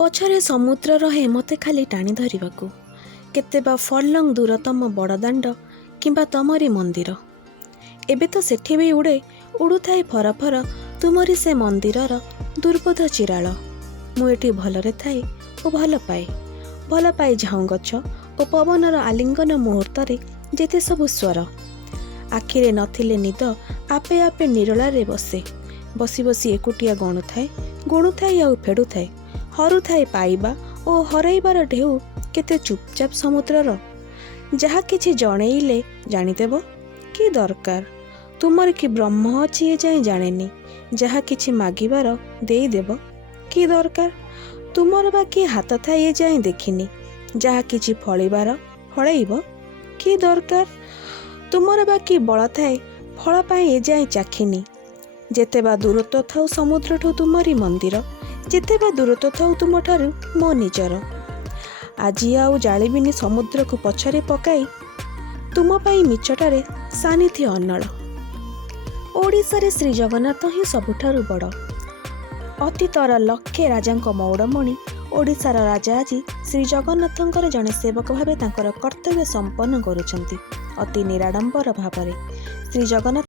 ପଛରେ ସମୁଦ୍ର ରହେ ମୋତେ ଖାଲି ଟାଣି ଧରିବାକୁ। କେତେ ବା ଫର୍ଲଙ୍ଗ ଦୂର ତମ ବଡ଼ଦାଣ୍ଡ କିମ୍ବା ତମରି ମନ୍ଦିର। ଏବେ ତ ସେଠି ବି ଉଡ଼ୁଥାଏ ଫରଫର ତୁମରି ସେ ମନ୍ଦିରର ଦୁର୍ବୋଧ ଚିରାଳ। ମୁଁ ଏଠି ଭଲରେ ଥାଏ ଓ ଭଲ ପାଏ ଝାଉଁ ଗଛ ଓ ପବନର ଆଲିଙ୍ଗନ ମୁହୂର୍ତ୍ତରେ ଯେତେ ସବୁ ସ୍ୱର। ଆଖିରେ ନଥିଲେ ନିଦ ଆପେ ଆପେ ନିରୋଳାରେ ବସି ବସି ଏକୁଟିଆ ଗଣୁଥାଏ ଆଉ ଫେଡ଼ୁଥାଏ। ହରୁଥାଏ ପାଇବା ଓ ହରାଇବାର ଢେଉ କେତେ ଚୁପଚାପ ସମୁଦ୍ରର। ଯାହା କିଛି ଜଣେଇଲେ ଜାଣିଦେବ, କି ଦରକାର ତୁମର କି ବ୍ରହ୍ମ ଅଛି ଏ ଯାଏଁ ଜାଣେନି। ଯାହା କିଛି ମାଗିବାର ଦେଇଦେବ, କି ଦରକାର ତୁମର ବା କି ହାତ ଥାଏ ଏ ଯାଏଁ ଦେଖିନି। ଯାହା କିଛି ଫଳେଇବ, କି ଦରକାର ତୁମର ବା କି ବଳ ଥାଏ ଫଳ ପାଇଁ ଏ ଯାଏଁ ଚାଖିନି। ଯେତେ ବା ଦୂରତ୍ୱ ଥାଉ ସମୁଦ୍ରଠୁ ତୁମରି ମନ୍ଦିର, ଯେତେ ବା ଦୂରତ୍ୱ ଥାଉ ତୁମଠାରୁ ମୋ ନିଜର। ଆଜି ଆଉ ଜାଳିବିନି ସମୁଦ୍ରକୁ ପଛରେ ପକାଇ, ତୁମ ପାଇଁ ମିଛଟାରେ ସାନିଧ୍ୟ ଅନଳ। ଓଡ଼ିଶାରେ ଶ୍ରୀ ଜଗନ୍ନାଥ ହିଁ ସବୁଠାରୁ ବଡ଼। ଅତୀତର ଲକ୍ଷେ ରାଜାଙ୍କ ମଉଡ଼ମଣି ଓଡ଼ିଶାର ରାଜା ଆଜି ଶ୍ରୀ ଜଗନ୍ନାଥଙ୍କର ଜଣେ ସେବକ ଭାବେ ତାଙ୍କର କର୍ତ୍ତବ୍ୟ ସମ୍ପନ୍ନ କରୁଛନ୍ତି ଅତି ନିରାଡ଼ମ୍ବର ଭାବରେ। ଶ୍ରୀ ଜଗନ୍ନାଥ